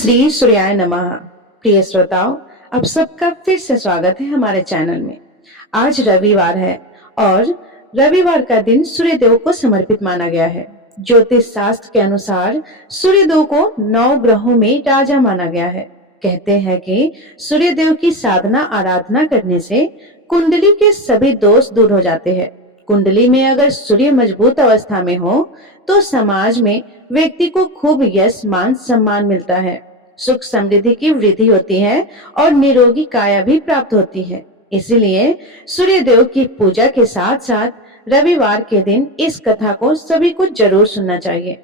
श्री सूर्याय नमः। प्रिय श्रोताओं, आप सबका फिर से स्वागत है हमारे चैनल में। आज रविवार है और रविवार का दिन सूर्यदेव को समर्पित माना गया है। ज्योतिष शास्त्र के अनुसार सूर्यदेव को 9 ग्रहों में राजा माना गया है। कहते हैं कि सूर्यदेव की साधना आराधना करने से कुंडली के सभी दोष दूर हो जाते हैं। कुंडली में अगर सूर्य मजबूत अवस्था में हो तो समाज में व्यक्ति को खूब यश मान सम्मान मिलता है, सुख समृद्धि की वृद्धि होती है और निरोगी काया भी प्राप्त होती है। इसीलिए सूर्य देव की पूजा के साथ साथ रविवार के दिन इस कथा को सभी को जरूर सुनना चाहिए।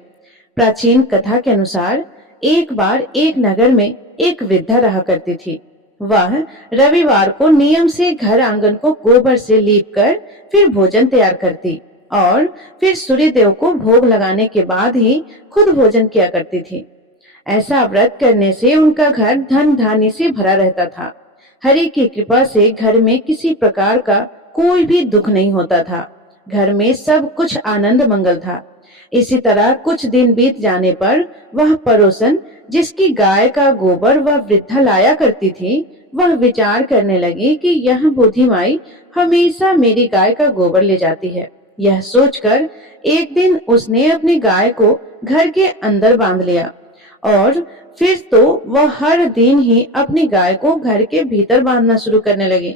प्राचीन कथा के अनुसार एक बार एक नगर में एक वृद्धा रहा करती थी। वह रविवार को नियम से घर आंगन को गोबर से लीप कर फिर भोजन तैयार करती और फिर सूर्य देव को भोग लगाने के बाद ही खुद भोजन किया करती थी। ऐसा व्रत करने से उनका घर धन धान्य से भरा रहता था। हरि की कृपा से घर में किसी प्रकार का कोई भी दुख नहीं होता था। घर में सब कुछ आनंद मंगल था। इसी तरह कुछ दिन बीत जाने पर वह पड़ोसन जिसकी गाय का गोबर वह वृद्धा लाया करती थी, वह विचार करने लगी कि यह बूढ़ी माई हमेशा मेरी गाय का गोबर ले जाती है। यह सोचकर एक दिन उसने अपनी गाय को घर के अंदर बांध लिया और फिर तो वह हर दिन ही अपनी गाय को घर के भीतर बांधना शुरू करने लगी।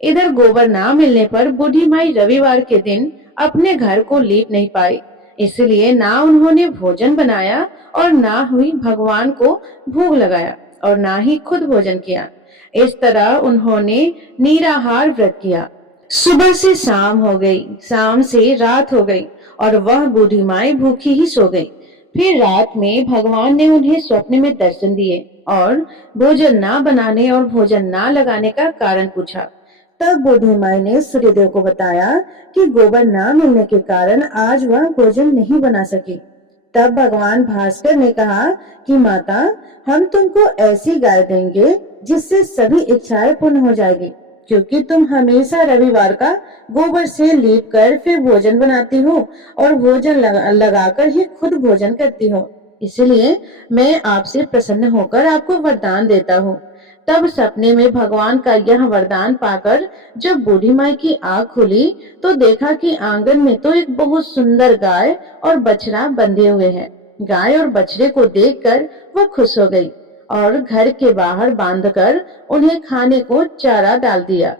इधर गोबर ना मिलने पर बूढ़ी माई रविवार के दिन अपने घर को लीप नहीं पाई। इसलिए ना उन्होंने भोजन बनाया और ना ही भगवान को भोग लगाया और ना ही खुद भोजन किया। इस तरह उन्होंने निराहार व्रत किया। सुबह से शाम हो गई, शाम से रात हो गई और वह बूढ़ी माई भूखी ही सो गई। फिर रात में भगवान ने उन्हें स्वप्न में दर्शन दिए और भोजन ना बनाने और भोजन ना लगाने का कारण पूछा। तब बूढ़ी माई ने सूर्यदेव को बताया कि गोबर ना मिलने के कारण आज वह भोजन नहीं बना सकी। तब भगवान भास्कर ने कहा कि माता, हम तुमको ऐसी गाय देंगे जिससे सभी इच्छाएं पूर्ण हो जाएगी, क्योंकि तुम हमेशा रविवार का गोबर से लीप कर फिर भोजन बनाती हो और भोजन लगाकर ही खुद भोजन करती हो। इसलिए मैं आपसे प्रसन्न होकर आपको वरदान देता हूँ। तब सपने में भगवान का यह वरदान पाकर जब बूढ़ी माई की आँख खुली तो देखा कि आंगन में तो एक बहुत सुंदर गाय और बछड़ा बंधे हुए हैं। गाय और बछड़े को देखकर वह खुश हो गई और घर के बाहर बांधकर उन्हें खाने को चारा डाल दिया।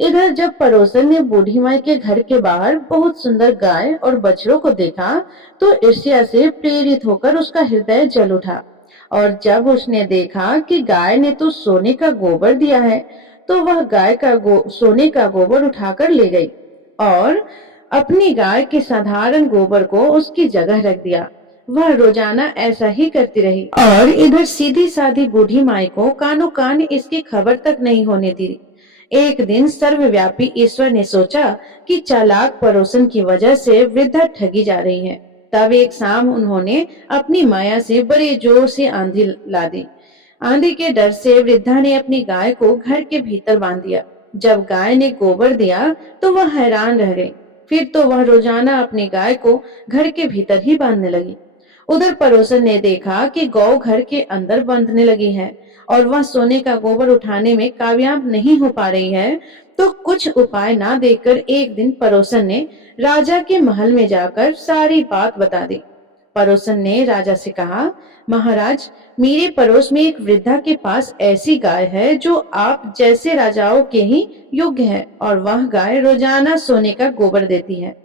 इधर जब पड़ोसन ने बूढ़ी माई के घर के बाहर बहुत सुंदर गाय और बछड़ों को देखा तो ईर्ष्या से प्रेरित होकर उसका हृदय जल उठा और जब उसने देखा कि गाय ने तो सोने का गोबर दिया है तो वह गाय का सोने का गोबर उठाकर ले गई और अपनी गाय के साधारण गोबर को उसकी जगह रख दिया। वह रोजाना ऐसा ही करती रही और इधर सीधी साधी बूढ़ी माई को कानों कान इसकी खबर तक नहीं होने दी। एक दिन सर्वव्यापी ईश्वर ने सोचा कि चालाक पड़ोसन की वजह से वृद्धा ठगी जा रही है। तब एक शाम उन्होंने अपनी माया से बड़े जोर से आंधी ला दी। आंधी के डर से वृद्धा ने अपनी गाय को घर के भीतर बांध दिया। जब गाय ने गोबर दिया तो वह हैरान रह गई। फिर तो वह रोजाना अपनी गाय को घर के भीतर ही बांधने लगी। उधर पड़ोसन ने देखा कि गौ घर के अंदर बांधने लगी है और वह सोने का गोबर उठाने में कामयाब नहीं हो पा रही है, तो कुछ उपाय ना देखकर एक दिन पड़ोसन ने राजा के महल में जाकर सारी बात बता दी। पड़ोसन ने राजा से कहा, महाराज, मेरे पड़ोस में एक वृद्धा के पास ऐसी गाय है जो आप जैसे राजाओं के ही योग्य है और वह गाय रोजाना सोने का गोबर देती है।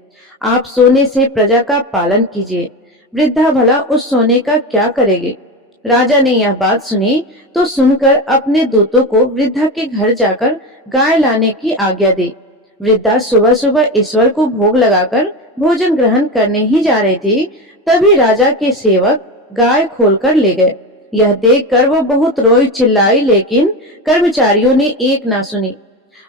आप सोने से प्रजा का पालन कीजिए। वृद्धा भला उस सोने का क्या करेगी? राजा ने यह बात सुनी तो सुनकर अपने दूतों को वृद्धा के घर जाकर गाय लाने की आज्ञा दी। वृद्धा सुबह सुबह ईश्वर को भोग लगाकर भोजन ग्रहण करने ही जा रही थी, तभी राजा के सेवक गाय खोलकर ले गए। यह देखकर वो बहुत रोई चिल्लाई, लेकिन कर्मचारियों ने एक ना सुनी।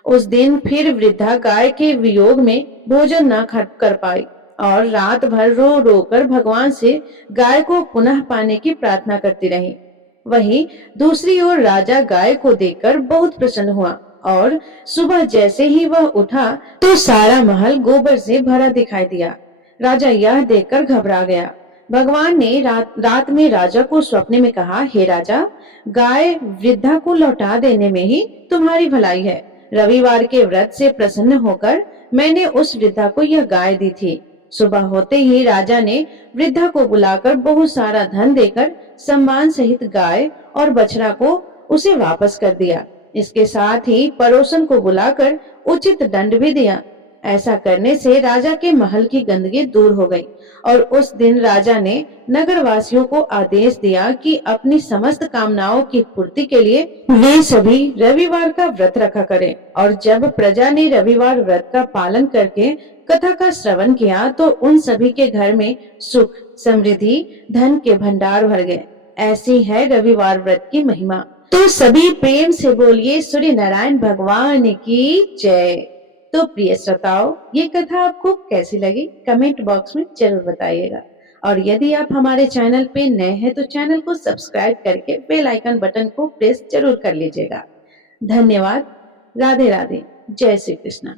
उस दिन फिर वृद्धा गाय के वियोग में भोजन न कर पाई और रात भर रो रो कर भगवान से गाय को पुनः पाने की प्रार्थना करती रही। वहीं दूसरी ओर राजा गाय को देखकर बहुत प्रसन्न हुआ और सुबह जैसे ही वह उठा तो सारा महल गोबर से भरा दिखाई दिया। राजा यह देखकर घबरा गया। भगवान ने रात में राजा को स्वप्न में कहा, हे राजा, गाय वृद्धा को लौटा देने में ही तुम्हारी भलाई है। रविवार के व्रत से प्रसन्न होकर मैंने उस वृद्धा को यह गाय दी थी। सुबह होते ही राजा ने वृद्धा को बुलाकर बहुत सारा धन देकर सम्मान सहित गाय और बछड़ा को उसे वापस कर दिया। इसके साथ ही पड़ोसन को बुलाकर उचित दंड भी दिया। ऐसा करने से राजा के महल की गंदगी दूर हो गई और उस दिन राजा ने नगर वासियों को आदेश दिया कि अपनी समस्त कामनाओं की पूर्ति के लिए वे सभी रविवार का व्रत रखा करें। और जब प्रजा ने रविवार व्रत का पालन करके कथा का श्रवण किया तो उन सभी के घर में सुख, समृद्धि, धन के भंडार भर गए। ऐसी है रविवार व्रत की महिमा। तो सभी प्रेम से बोलिए सूर्य नारायण भगवान की जय। तो प्रिय श्रोताओं, ये कथा आपको कैसी लगी कमेंट बॉक्स में जरूर बताइएगा। और यदि आप हमारे चैनल पे नए हैं तो चैनल को सब्सक्राइब करके बेल आइकन बटन को प्रेस जरूर कर लीजिएगा। धन्यवाद। राधे राधे। जय श्री कृष्णा।